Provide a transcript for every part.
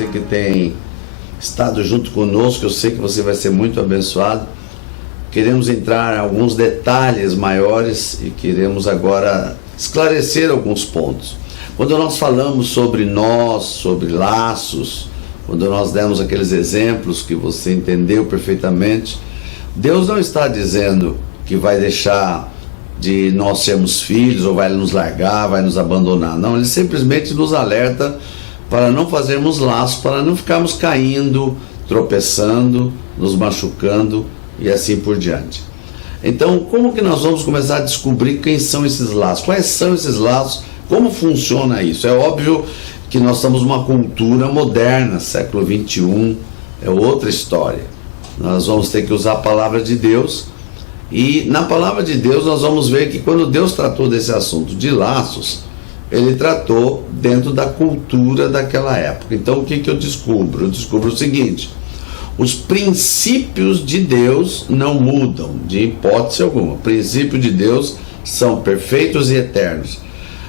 você que tem estado junto conosco. Eu sei que você vai ser muito abençoado. Queremos entrar em alguns detalhes maiores e queremos agora esclarecer alguns pontos. Quando nós falamos sobre nós, sobre laços, quando nós demos aqueles exemplos que você entendeu perfeitamente, Deus não está dizendo que vai deixar de nós sermos filhos, ou vai nos largar, vai nos abandonar. Não, Ele simplesmente nos alerta para não fazermos laços, para não ficarmos caindo, tropeçando, nos machucando e assim por diante. Então, como que nós vamos começar a descobrir quem são esses laços? Quais são esses laços? Como funciona isso? É óbvio que nós estamos numa cultura moderna, século 21, é outra história. Nós vamos ter que usar a palavra de Deus, e na palavra de Deus nós vamos ver que quando Deus tratou desse assunto de laços, Ele tratou dentro da cultura daquela época. Então o que eu descubro? Eu descubro o seguinte: os princípios de Deus não mudam, de hipótese alguma. Os princípios de Deus são perfeitos e eternos.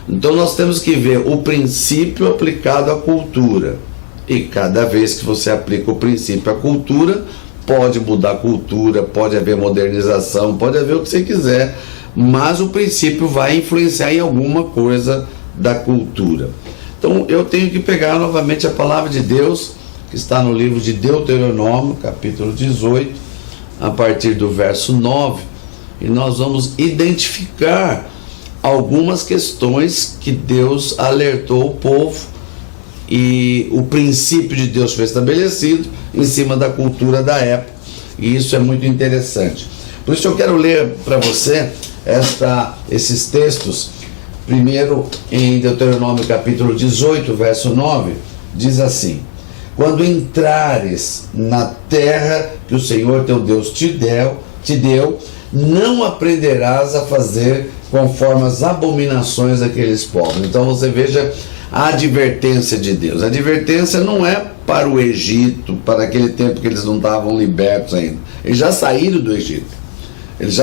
Então nós temos que ver o princípio aplicado à cultura. E cada vez que você aplica o princípio à cultura, pode mudar a cultura, pode haver modernização, pode haver o que você quiser, mas o princípio vai influenciar em alguma coisa da cultura. Então eu tenho que pegar novamente a palavra de Deus, que está no livro de Deuteronômio, capítulo 18, a partir do verso 9, e nós vamos identificar algumas questões que Deus alertou o povo, e o princípio de Deus foi estabelecido em cima da cultura da época, e isso é muito interessante. Por isso eu quero ler para você esses textos. Primeiro, em Deuteronômio capítulo 18, verso 9, diz assim: quando entrares na terra que o Senhor teu Deus te deu, não aprenderás a fazer conforme as abominações daqueles povos. Então você veja a advertência de Deus. A advertência não é para o Egito, para aquele tempo que eles não estavam libertos ainda. Eles já saíram do Egito. Eles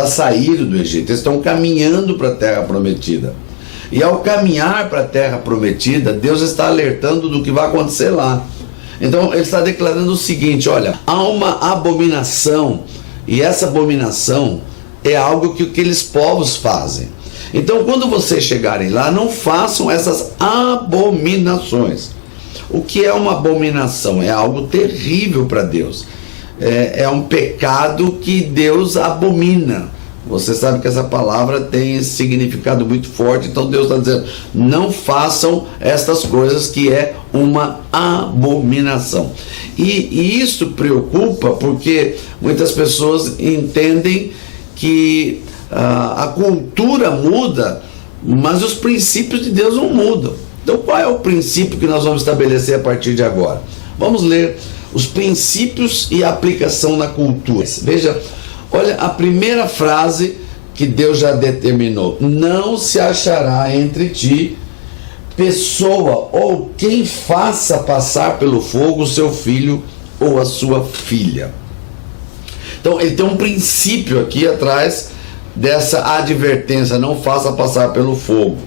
estão caminhando para a terra prometida. E ao caminhar para a terra prometida, Deus está alertando do que vai acontecer lá. Então ele está declarando o seguinte: olha, há uma abominação, e essa abominação é algo que aqueles povos fazem. Então quando vocês chegarem lá, não façam essas abominações. O que é uma abominação? É algo terrível para Deus. É um pecado que Deus abomina. Você sabe que essa palavra tem esse significado muito forte. Então Deus está dizendo: não façam estas coisas, que é uma abominação. E isso preocupa, porque muitas pessoas entendem que a cultura muda, mas os princípios de Deus não mudam. Então qual é o princípio que nós vamos estabelecer a partir de agora? Vamos ler os princípios e a aplicação na cultura. Veja, olha a primeira frase que Deus já determinou: não se achará entre ti pessoa ou quem faça passar pelo fogo o seu filho ou a sua filha. Então ele tem um princípio aqui atrás dessa advertência: não faça passar pelo fogo.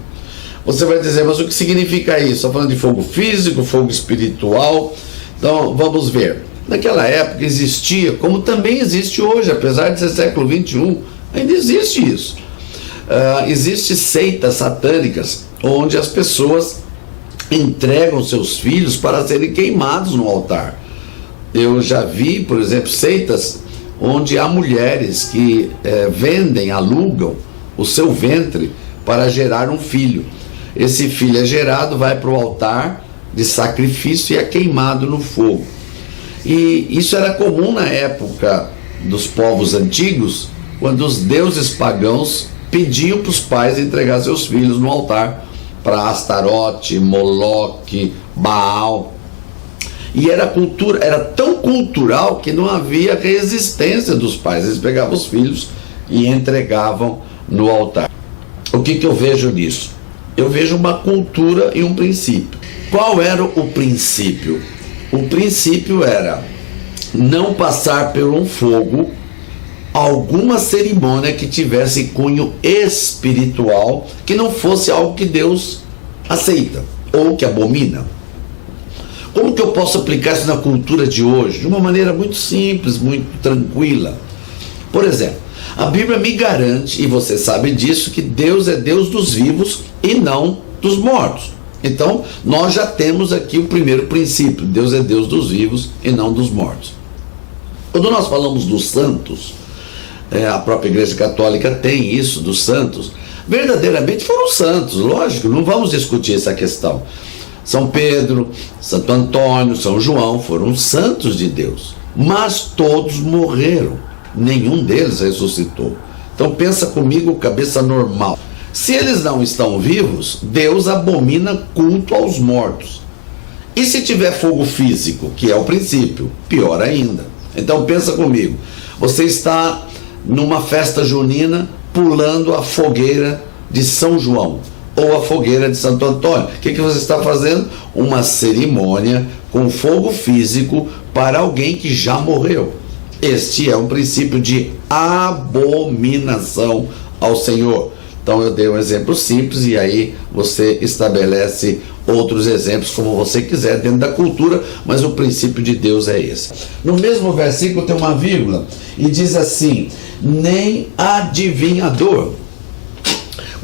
Você vai dizer: mas o que significa isso? Está falando de fogo físico, fogo espiritual? Então vamos ver. Naquela época existia, como também existe hoje, apesar de ser século 21, ainda existe isso. Existem seitas satânicas, onde as pessoas entregam seus filhos para serem queimados no altar. Eu já vi, por exemplo, seitas onde há mulheres que vendem, alugam o seu ventre para gerar um filho. Esse filho é gerado, vai para o altar de sacrifício e é queimado no fogo. E isso era comum na época dos povos antigos, quando os deuses pagãos pediam para os pais entregar seus filhos no altar para Astarote, Moloque, Baal. E era tão cultural que não havia resistência dos pais. Eles pegavam os filhos e entregavam no altar. O que eu vejo nisso? Eu vejo uma cultura e um princípio. Qual era o princípio? O princípio era não passar por um fogo alguma cerimônia que tivesse cunho espiritual, que não fosse algo que Deus aceita ou que abomina. Como que eu posso aplicar isso na cultura de hoje? De uma maneira muito simples, muito tranquila. Por exemplo, a Bíblia me garante, e você sabe disso, que Deus é Deus dos vivos e não dos mortos. Então, nós já temos aqui o primeiro princípio: Deus é Deus dos vivos e não dos mortos. Quando nós falamos dos santos, a própria Igreja Católica tem isso dos santos, verdadeiramente foram santos, lógico, não vamos discutir essa questão. São Pedro, Santo Antônio, São João foram santos de Deus, mas todos morreram, nenhum deles ressuscitou. Então pensa comigo, cabeça normal. Se eles não estão vivos, Deus abomina culto aos mortos. E se tiver fogo físico, que é o princípio, pior ainda. Então pensa comigo, você está numa festa junina pulando a fogueira de São João ou a fogueira de Santo Antônio. O que você está fazendo? Uma cerimônia com fogo físico para alguém que já morreu. Este é um princípio de abominação ao Senhor. Então eu dei um exemplo simples e aí você estabelece outros exemplos como você quiser dentro da cultura, mas o princípio de Deus é esse. No mesmo versículo tem uma vírgula e diz assim: nem adivinhador.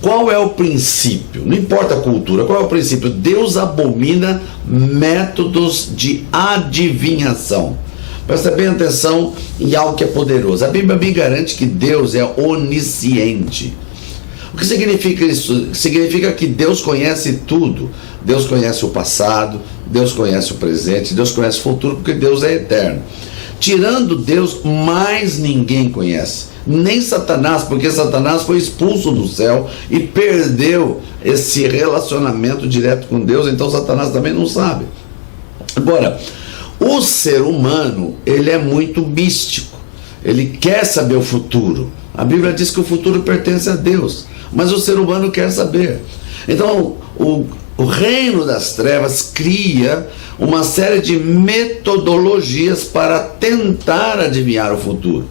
Qual é o princípio? Não importa a cultura, qual é o princípio? Deus abomina métodos de adivinhação. Presta bem atenção em algo que é poderoso. A Bíblia me garante que Deus é onisciente. O que significa isso? Significa que Deus conhece tudo. Deus conhece o passado, Deus conhece o presente, Deus conhece o futuro, porque Deus é eterno. Tirando Deus, mais ninguém conhece. Nem Satanás, porque Satanás foi expulso do céu e perdeu esse relacionamento direto com Deus, então Satanás também não sabe. Agora, o ser humano, ele é muito místico. Ele quer saber o futuro. A Bíblia diz que o futuro pertence a Deus, mas o ser humano quer saber. Então, o reino das trevas cria uma série de metodologias para tentar adivinhar o futuro.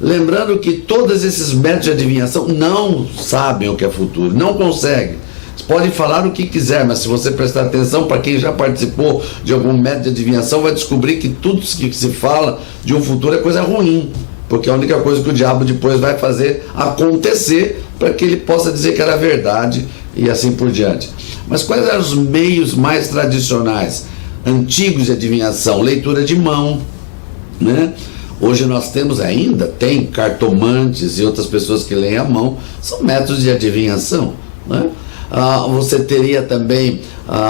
Lembrando que todos esses métodos de adivinhação não sabem o que é futuro, não conseguem. Você pode falar o que quiser, mas se você prestar atenção, para quem já participou de algum método de adivinhação, vai descobrir que tudo que se fala de um futuro é coisa ruim, porque a única coisa que o diabo depois vai fazer acontecer para que ele possa dizer que era verdade e assim por diante. Mas quais eram os meios mais tradicionais, antigos de adivinhação? Leitura de mão, né? Hoje nós tem cartomantes e outras pessoas que leem a mão, são métodos de adivinhação, né? Você teria também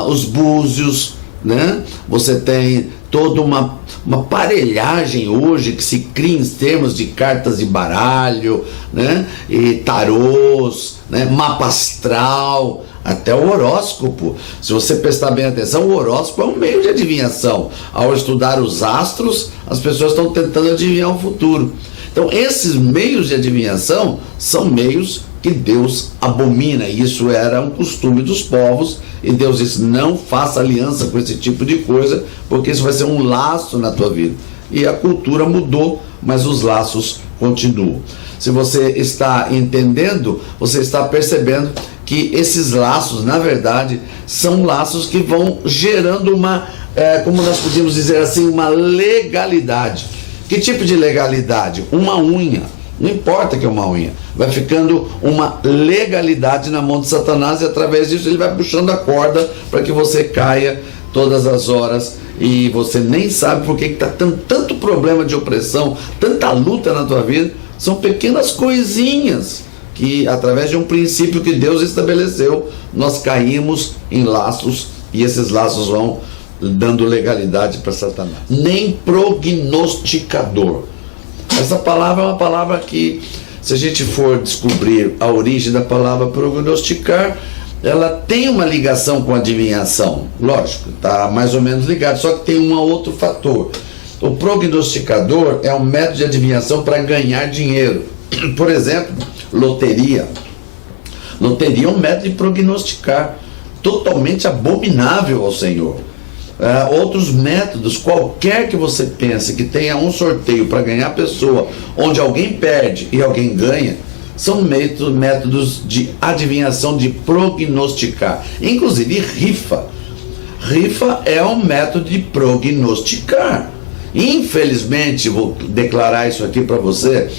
os búzios, né? Você tem toda uma aparelhagem hoje que se cria em termos de cartas de baralho, né? E tarôs, né? Mapa astral, até o horóscopo. Se você prestar bem atenção, o horóscopo é um meio de adivinhação. Ao estudar os astros, as pessoas estão tentando adivinhar o futuro. Então, esses meios de adivinhação são meios que Deus abomina. E isso era um costume dos povos. E Deus disse: não faça aliança com esse tipo de coisa, porque isso vai ser um laço na tua vida. E a cultura mudou, mas os laços continuam. Se você está entendendo, você está percebendo que esses laços, na verdade, são laços que vão gerando uma, como nós podíamos dizer assim, uma legalidade. Que tipo de legalidade? Uma unha. Não importa que é uma unha. Vai ficando uma legalidade na mão de Satanás e através disso ele vai puxando a corda para que você caia todas as horas e você nem sabe por que está tanto problema de opressão, tanta luta na tua vida. São pequenas coisinhas que, através de um princípio que Deus estabeleceu, nós caímos em laços e esses laços vão dando legalidade para Satanás. Nem prognosticador. Essa palavra é uma palavra que, se a gente for descobrir a origem da palavra prognosticar, ela tem uma ligação com a adivinhação. Lógico, está mais ou menos ligado, só que tem um outro fator. O prognosticador é um método de adivinhação para ganhar dinheiro. Por exemplo, loteria. Loteria é um método de prognosticar, totalmente abominável ao Senhor. Outros métodos, qualquer que você pense que tenha um sorteio para ganhar a pessoa, onde alguém perde e alguém ganha, são métodos de adivinhação, de prognosticar. Inclusive rifa. Rifa é um método de prognosticar. Infelizmente, vou declarar isso aqui para você,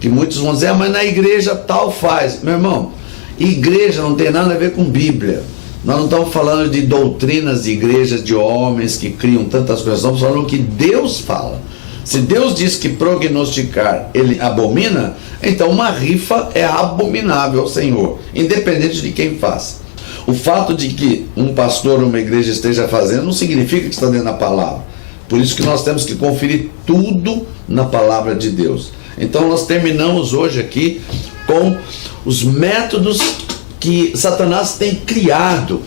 que muitos vão dizer, mas na igreja tal faz. Meu irmão, igreja não tem nada a ver com Bíblia. Nós não estamos falando de doutrinas de igrejas, de homens que criam tantas coisas, estamos falando o que Deus fala. Se Deus diz que prognosticar ele abomina, então uma rifa é abominável ao Senhor, independente de quem faça. O fato de que um pastor ou uma igreja esteja fazendo não significa que está dentro da palavra. Por isso que nós temos que conferir tudo na palavra de Deus. Então nós terminamos hoje aqui com os métodos que Satanás tem criado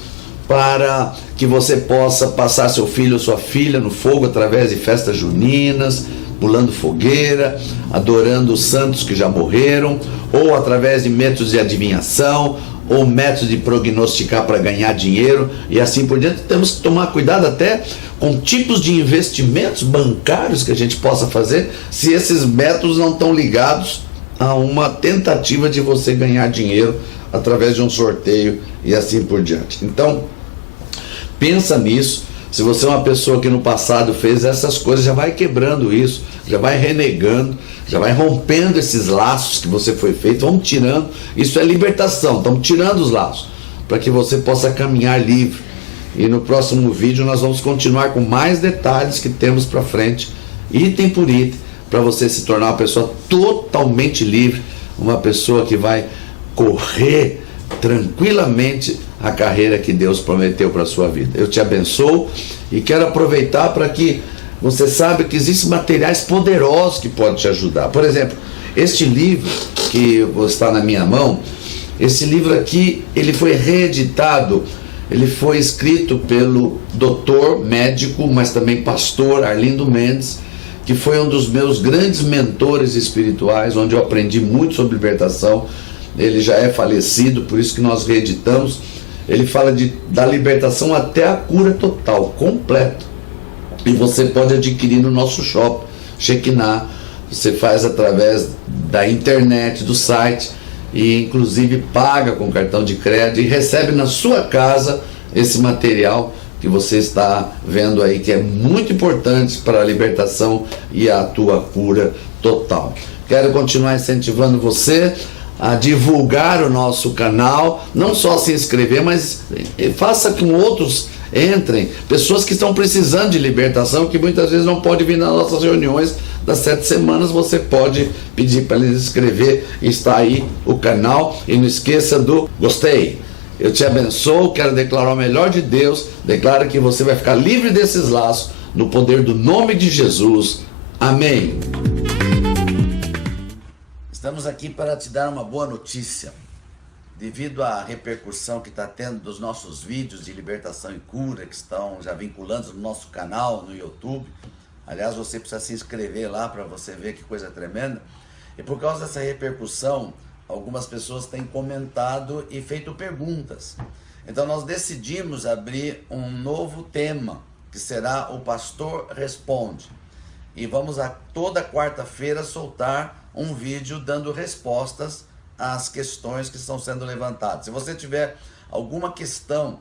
para que você possa passar seu filho ou sua filha no fogo através de festas juninas, pulando fogueira, adorando os santos que já morreram, ou através de métodos de adivinhação, ou métodos de prognosticar para ganhar dinheiro e assim por diante. Temos que tomar cuidado até com tipos de investimentos bancários que a gente possa fazer, se esses métodos não estão ligados a uma tentativa de você ganhar dinheiro através de um sorteio e assim por diante. Então, pensa nisso. Se você é uma pessoa que no passado fez essas coisas, já vai quebrando isso, já vai renegando, já vai rompendo esses laços que você foi feito, vamos tirando. Isso é libertação, estamos tirando os laços, para que você possa caminhar livre. E no próximo vídeo nós vamos continuar com mais detalhes que temos para frente, item por item, para você se tornar uma pessoa totalmente livre, uma pessoa que vai correr tranquilamente a carreira que Deus prometeu para a sua vida. Eu te abençoo e quero aproveitar para que você saiba que existem materiais poderosos que podem te ajudar. Por exemplo, este livro que está na minha mão, esse livro aqui, ele foi reeditado, ele foi escrito pelo doutor, médico, mas também pastor Arlindo Mendes, que foi um dos meus grandes mentores espirituais, onde eu aprendi muito sobre libertação. Ele já é falecido, por isso que nós reeditamos. Ele fala da libertação até a cura total, completo. E você pode adquirir no nosso shopping, Shekinah. Você faz através da internet, do site, e inclusive paga com cartão de crédito e recebe na sua casa esse material que você está vendo aí, que é muito importante para a libertação e a tua cura total. Quero continuar incentivando você a divulgar o nosso canal, não só se inscrever, mas faça com outros entrem, pessoas que estão precisando de libertação, que muitas vezes não pode vir nas nossas reuniões das 7 semanas. Você pode pedir para eles inscrever, está aí o canal, e não esqueça do gostei. Eu te abençoo, quero declarar o melhor de Deus, declaro que você vai ficar livre desses laços, no poder do nome de Jesus. Amém. Estamos aqui para te dar uma boa notícia. Devido à repercussão que está tendo dos nossos vídeos de libertação e cura, que estão já vinculando no nosso canal no YouTube, aliás, você precisa se inscrever lá para você ver que coisa tremenda, e por causa dessa repercussão, algumas pessoas têm comentado e feito perguntas. Então nós decidimos abrir um novo tema, que será o Pastor Responde. E vamos a toda quarta-feira soltar um vídeo dando respostas às questões que estão sendo levantadas. Se você tiver alguma questão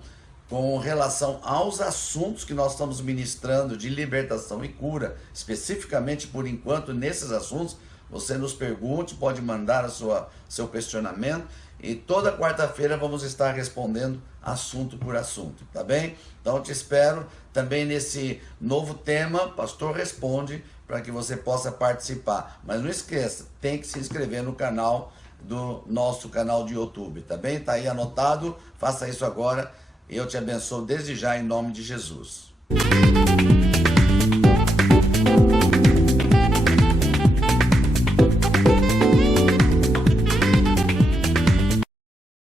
com relação aos assuntos que nós estamos ministrando de libertação e cura, especificamente por enquanto nesses assuntos, você nos pergunte, pode mandar seu questionamento, e toda quarta-feira vamos estar respondendo assunto por assunto, tá bem? Então eu te espero também nesse novo tema, Pastor Responde, para que você possa participar. Mas não esqueça, tem que se inscrever no canal do nosso canal de YouTube, tá bem? Tá aí anotado, faça isso agora, e eu te abençoo desde já em nome de Jesus.